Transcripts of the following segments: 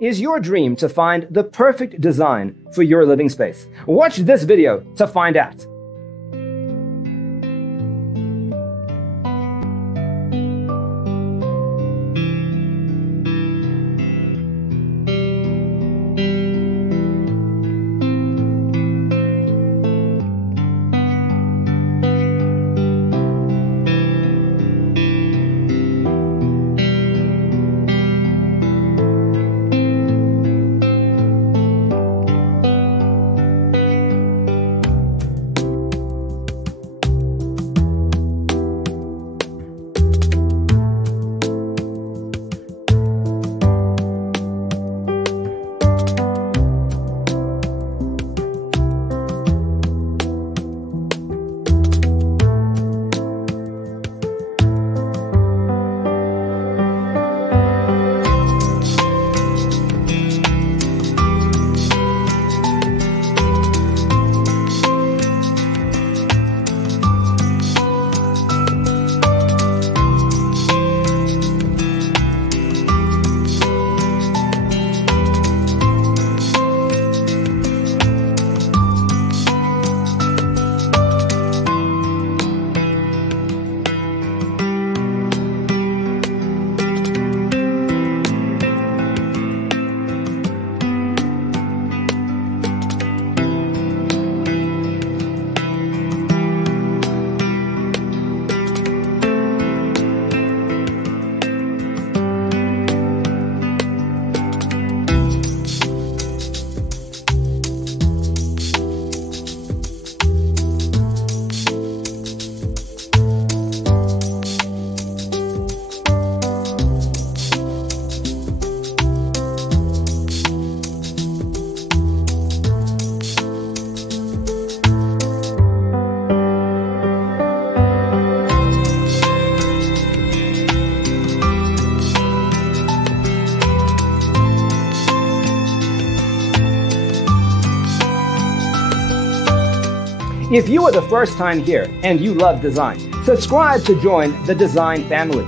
Is your dream to find the perfect design for your living space? Watch this video to find out. If you are the first time here and you love design, subscribe to join the design family.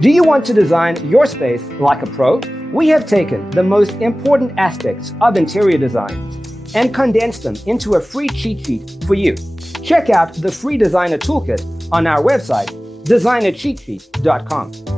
Do you want to design your space like a pro? We have taken the most important aspects of interior design and condensed them into a free cheat sheet for you. Check out the free designer toolkit on our website, designercheatsheet.com.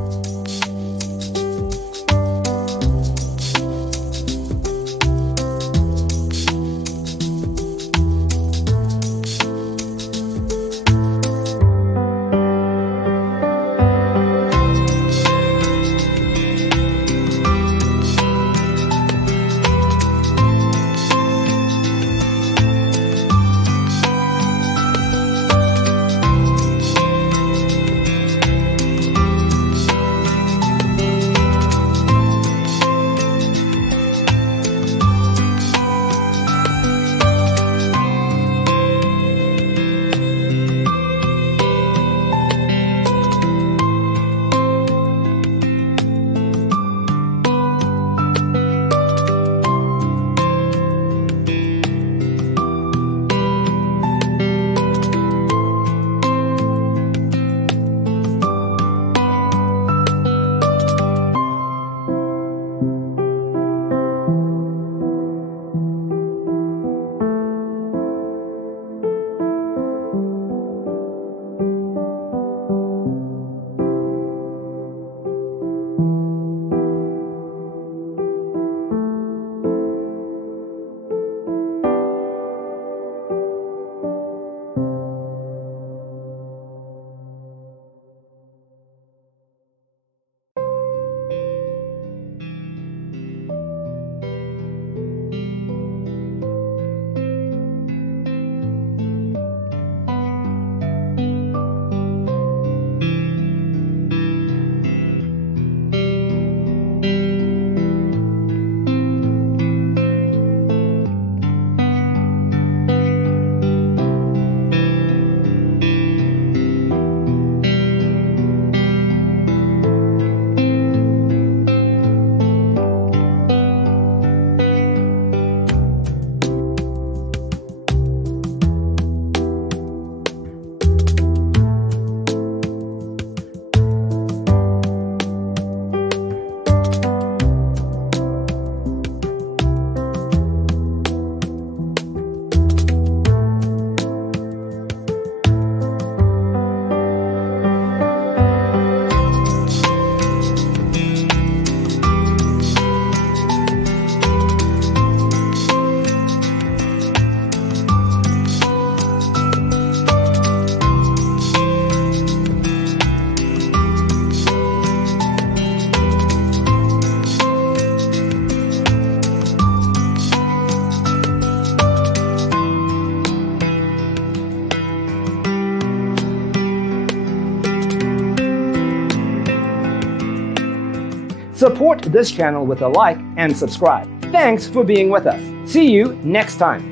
Support this channel with a like and subscribe. Thanks for being with us. See you next time.